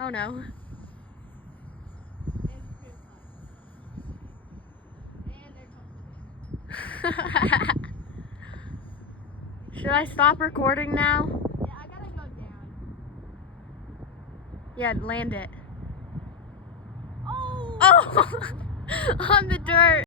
Oh no. Should I stop recording now? Yeah, I gotta go down. Yeah, land it. Oh! Oh! On the dirt.